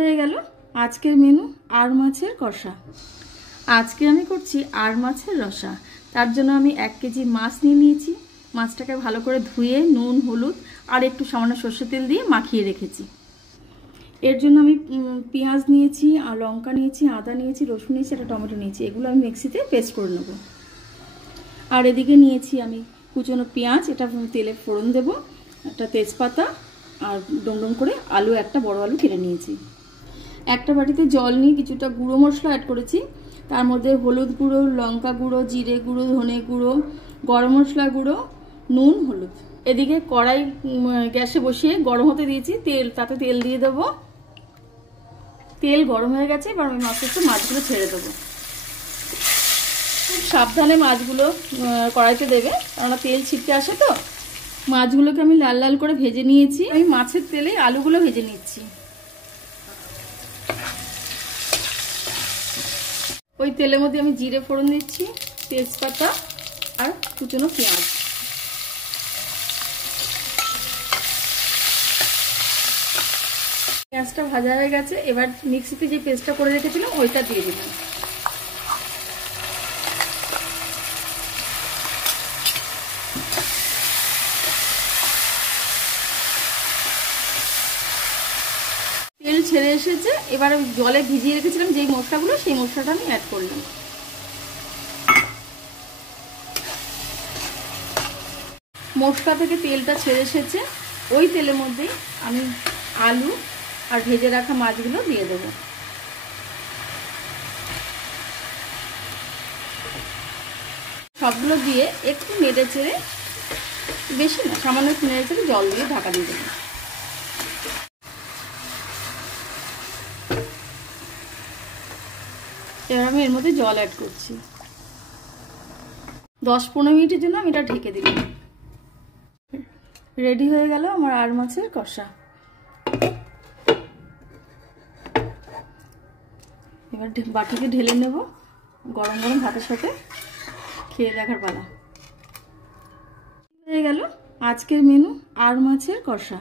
হয়ে গেল আজকের মেনু আর মাছের কষা। আজকে আমি করছি আর মাছের রসা। তার জন্য আমি 1 কেজি মাছ নিয়ে নিয়েছি। মাছটাকে ভালো করে ধুয়ে নুন হলুদ আর একটু সামান্য সর্ষের তেল দিয়ে মাখিয়ে রেখেছি। এর জন্য আমি পেঁয়াজ নিয়েছি আর লঙ্কা নিয়েছি, আদা নিয়েছি, রসুন নিয়েছি, একটা টমেটো নিয়েছি। এগুলো আমি মিক্সিতে পেস্ট করে নেব। আর এদিকে নিয়েছি আমি কুচনো পেঁয়াজ, এটা তেলে ফোড়ন দেব, একটা তেজপাতা আর ডুমডুম করে আলু, একটা বড় আলু কেটে নিয়েছি। একটা বাটিতে জল নিয়ে কিছুটা গুঁড়ো মশলা অ্যাড করেছি। তার মধ্যে হলুদ গুঁড়ো, লঙ্কা গুঁড়ো, জিরে গুঁড়ো, ধনে গুঁড়ো, গরম মশলা গুঁড়ো, নুন, হলুদ। এদিকে কড়াই গ্যাসে বসিয়ে গরম হতে দিয়েছি তেল, তাতে তেল দিয়ে দেবো। তেল গরম হয়ে গেছে, এবার আমি মাছগুলো ছেড়ে দেবো। খুব সাবধানে মাছগুলো কড়াইতে দেবে, কেননা তেল ছিটকে আসে তো। মাছগুলোকে আমি লাল লাল করে ভেজে নিয়েছি। আমি মাছের তেলে আলুগুলো ভেজে নিচ্ছি। ওই তেলের মধ্যে আমি জিরে ফোড়ন দিচ্ছি, তেজপাতা আর কুচনো পেঁয়াজ। পেঁয়াজটা ভাজা হয়ে গেছে, এবার মিক্সিতে যে পেস্টটা করে রেখেছিলাম ওইটা দিয়ে দিলাম। তেল ছেড়ে এসেছে, এবার জলে ভিজিয়ে রেখেছিলাম যেই মশলাগুলো, সেই মশলাটা আমি অ্যাড করলাম। মশলা থেকে তেলটা ছেড়ে এসেছে, ওই তেলের মধ্যেই আমি আলু আর ভেজে রাখা মাছগুলো দিয়ে দেব। সবগুলো দিয়ে একটু নেড়ে চেড়ে, বেশি না, সামান্য একটু নেড়ে চেড়ে জল দিয়ে ঢাকা দিয়ে দেবো। এবার আমি এর মধ্যে জল অ্যাড করছি। 10-15 মিনিটের জন্য আমি এটা ঢেকে দিলাম। রেডি হয়ে গেল আমার আর মাছের কষা। এবার বাটিতে ঢেলে নেব, গরম গরম ভাতের সাথে খেয়ে দেখার পালা। হয়ে গেল আজকের মেনু আর মাছের কষা।